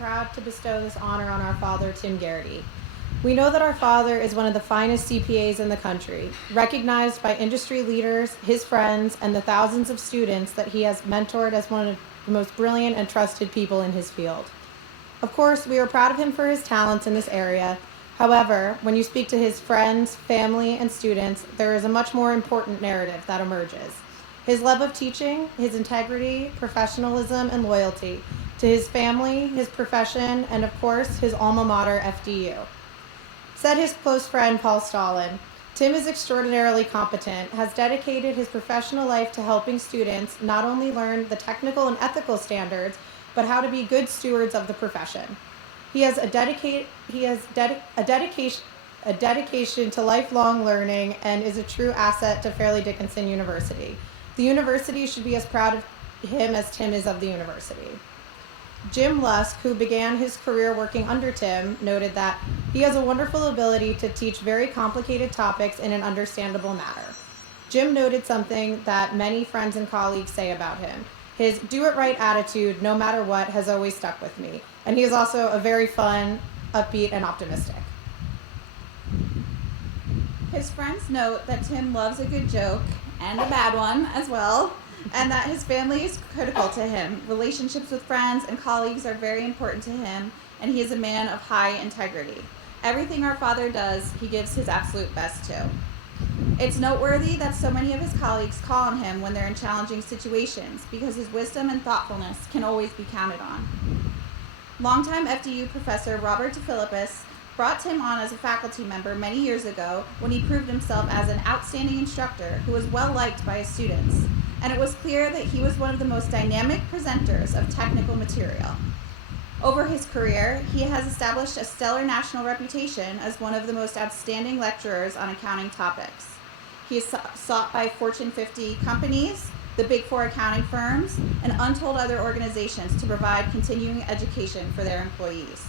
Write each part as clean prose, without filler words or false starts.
proud to bestow this honor on our father, Tim Gearty. We know that our father is one of the finest CPAs in the country, recognized by industry leaders, his friends, and the thousands of students that he has mentored as one of the most brilliant and trusted people in his field. Of course, we are proud of him for his talents in this area. However, when you speak to his friends, family, and students, there is a much more important narrative that emerges. His love of teaching, his integrity, professionalism, and loyalty to his family, his profession, and of course, his alma mater, FDU. Said his close friend, Paul Stalin, Tim is extraordinarily competent, has dedicated his professional life to helping students not only learn the technical and ethical standards, but how to be good stewards of the profession. He has a dedication to lifelong learning and is a true asset to Fairleigh Dickinson University. The university should be as proud of him as Tim is of the university. Jim Lusk, who began his career working under Tim, noted that he has a wonderful ability to teach very complicated topics in an understandable manner. Jim noted something that many friends and colleagues say about him. His do-it-right attitude, no matter what, has always stuck with me. And he is also a very fun, upbeat, and optimistic. His friends note that Tim loves a good joke, and a bad one as well, and that his family is critical to him. Relationships with friends and colleagues are very important to him, and he is a man of high integrity. Everything our father does, he gives his absolute best to. It's noteworthy that so many of his colleagues call on him when they're in challenging situations, because his wisdom and thoughtfulness can always be counted on. Longtime FDU professor Robert DeFilippis brought Tim on as a faculty member many years ago when he proved himself as an outstanding instructor who was well liked by his students, and it was clear that he was one of the most dynamic presenters of technical material. Over his career, he has established a stellar national reputation as one of the most outstanding lecturers on accounting topics. He is sought by Fortune 50 companies, the Big Four accounting firms, and untold other organizations to provide continuing education for their employees,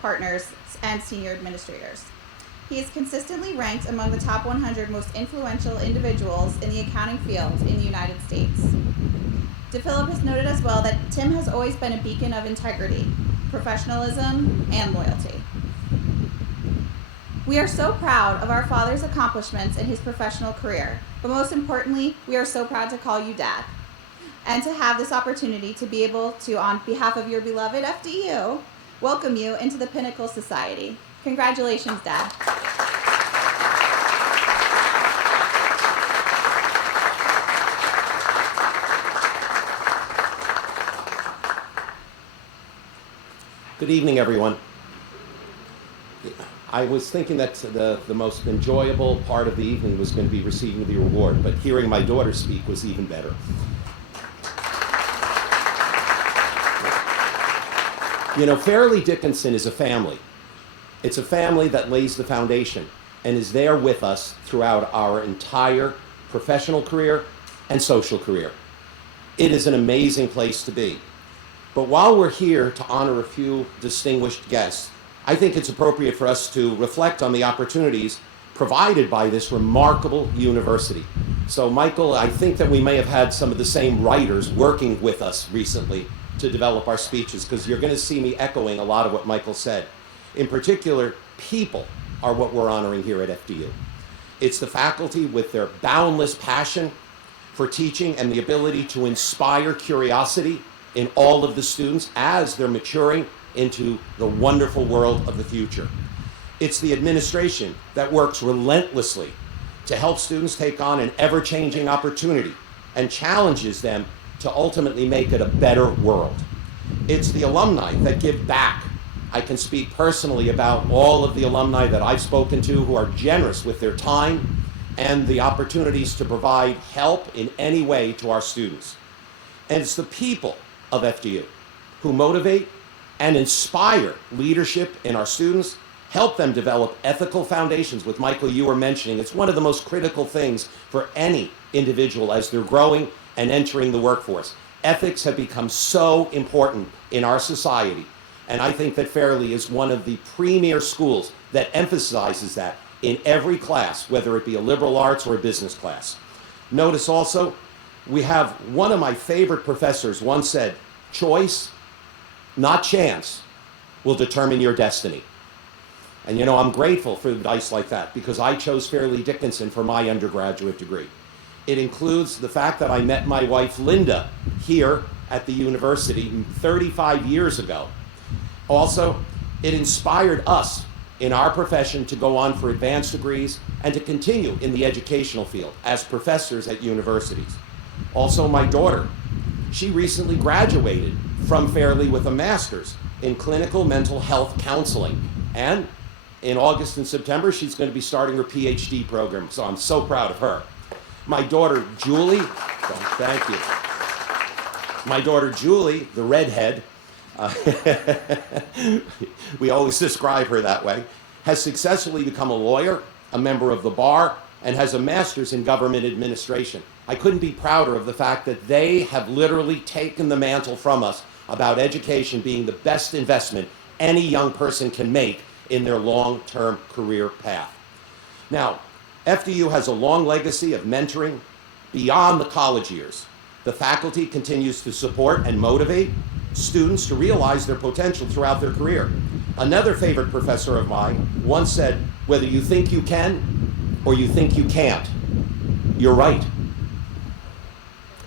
partners, and senior administrators. He is consistently ranked among the top 100 most influential individuals in the accounting field in the United States. DeFilippis has noted as well that Tim has always been a beacon of integrity, professionalism, and loyalty. We are so proud of our father's accomplishments in his professional career, but most importantly, we are so proud to call you Dad, and to have this opportunity to be able to, on behalf of your beloved FDU, welcome you into the PINNACLE Society. Congratulations, Dad. Good evening, everyone. I was thinking that the most enjoyable part of the evening was going to be receiving the award, but hearing my daughter speak was even better. You know, Fairleigh Dickinson is a family. It's a family that lays the foundation and is there with us throughout our entire professional career and social career. It is an amazing place to be. But while we're here to honor a few distinguished guests, I think it's appropriate for us to reflect on the opportunities provided by this remarkable university. So, Michael, I think that we may have had some of the same writers working with us recently to develop our speeches, because you're going to see me echoing a lot of what Michael said. In particular, people are what we're honoring here at FDU. It's the faculty with their boundless passion for teaching and the ability to inspire curiosity in all of the students as they're maturing into the wonderful world of the future. It's the administration that works relentlessly to help students take on an ever-changing opportunity and challenges them to ultimately make it a better world. It's the alumni that give back. I can speak personally about all of the alumni that I've spoken to who are generous with their time and the opportunities to provide help in any way to our students. And it's the people of FDU who motivate and inspire leadership in our students, help them develop ethical foundations. With Michael, you were mentioning, it's one of the most critical things for any individual as they're growing and entering the workforce. Ethics have become so important in our society, and I think that Fairleigh is one of the premier schools that emphasizes that in every class, whether it be a liberal arts or a business class. Notice also, we have one of my favorite professors once said, choice not chance, will determine your destiny. And you know, I'm grateful for advice like that because I chose Fairleigh Dickinson for my undergraduate degree. It includes the fact that I met my wife Linda here at the university 35 years ago. Also, it inspired us in our profession to go on for advanced degrees and to continue in the educational field as professors at universities. Also, my daughter, she recently graduated from Fairleigh with a master's in clinical mental health counseling. And in August and September, she's going to be starting her PhD program, so I'm so proud of her. My daughter, Julie, thank you. My daughter, Julie, the redhead, we always describe her that way, has successfully become a lawyer, a member of the bar, and has a master's in government administration. I couldn't be prouder of the fact that they have literally taken the mantle from us about education being the best investment any young person can make in their long-term career path. Now, FDU has a long legacy of mentoring beyond the college years. The faculty continues to support and motivate students to realize their potential throughout their career. Another favorite professor of mine once said, whether you think you can or you think you can't, you're right.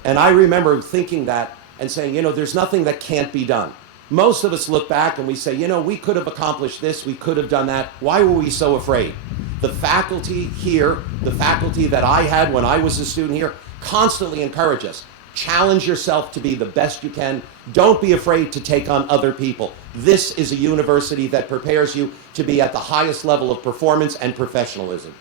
And I remember thinking that and saying, you know, there's nothing that can't be done. Most of us look back and we say, you know, we could have accomplished this, we could have done that. Why were we so afraid? The faculty here, the faculty that I had when I was a student here, constantly encourage us. Challenge yourself to be the best you can. Don't be afraid to take on other people. This is a university that prepares you to be at the highest level of performance and professionalism.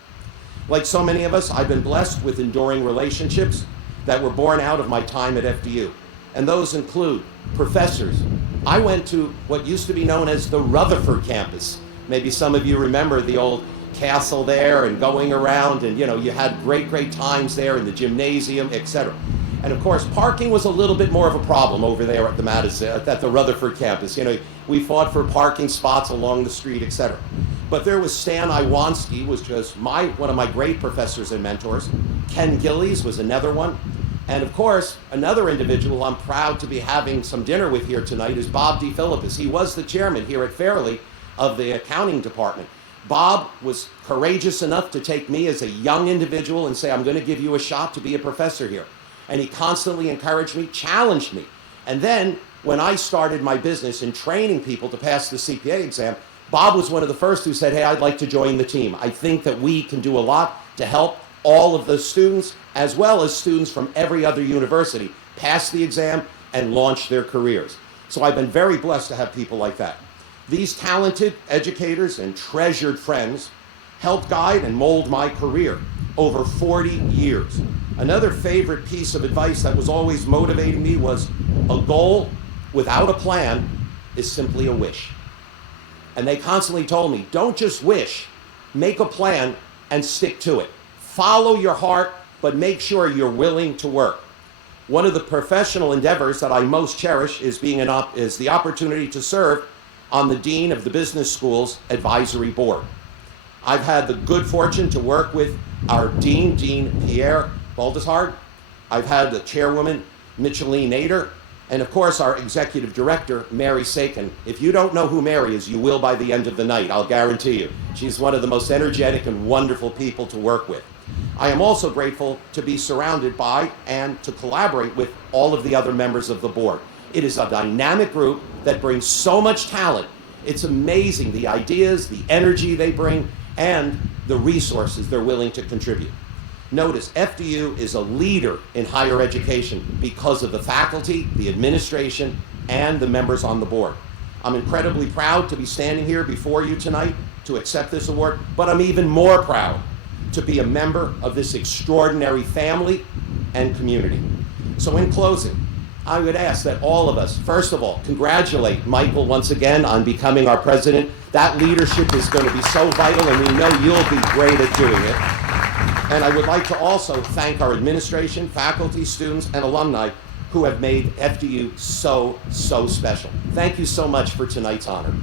Like so many of us, I've been blessed with enduring relationships that were born out of my time at FDU. And those include professors. I went to what used to be known as the Rutherford campus. Maybe some of you remember the old castle there and going around, and you know, you had great times there in the gymnasium, etc. And of course, parking was a little bit more of a problem over there at the Rutherford campus. You know, we fought for parking spots along the street, etc. But there was Stan Iwanski, was just one of my great professors and mentors. Ken Gillies was another one. And of course, another individual I'm proud to be having some dinner with here tonight is Bob DeFilippis. He was the chairman here at Fairleigh of the accounting department. Bob was courageous enough to take me as a young individual and say, I'm going to give you a shot to be a professor here. And he constantly encouraged me, challenged me. And then when I started my business in training people to pass the CPA exam, Bob was one of the first who said, hey, I'd like to join the team. I think that we can do a lot to help all of the students, as well as students from every other university, pass the exam and launch their careers. So I've been very blessed to have people like that. These talented educators and treasured friends helped guide and mold my career over 40 years. Another favorite piece of advice that was always motivating me was a goal without a plan is simply a wish. And they constantly told me, don't just wish, make a plan and stick to it. Follow your heart, but make sure you're willing to work. One of the professional endeavors that I most cherish is the opportunity to serve on the Dean of the Business School's Advisory Board. I've had the good fortune to work with our Dean Pierre Baldessard. I've had the Chairwoman, Micheline Nader, and of course our Executive Director, Mary Sakin. If you don't know who Mary is, you will by the end of the night, I'll guarantee you. She's one of the most energetic and wonderful people to work with. I am also grateful to be surrounded by and to collaborate with all of the other members of the board. It is a dynamic group that brings so much talent. It's amazing the ideas, the energy they bring, and the resources they're willing to contribute. Notice, FDU is a leader in higher education because of the faculty, the administration, and the members on the board. I'm incredibly proud to be standing here before you tonight to accept this award, but I'm even more proud to be a member of this extraordinary family and community. So in closing, I would ask that all of us, first of all, congratulate Michael once again on becoming our president. That leadership is going to be so vital, and we know you'll be great at doing it. And I would like to also thank our administration, faculty, students, and alumni who have made FDU so special. Thank you so much for tonight's honor.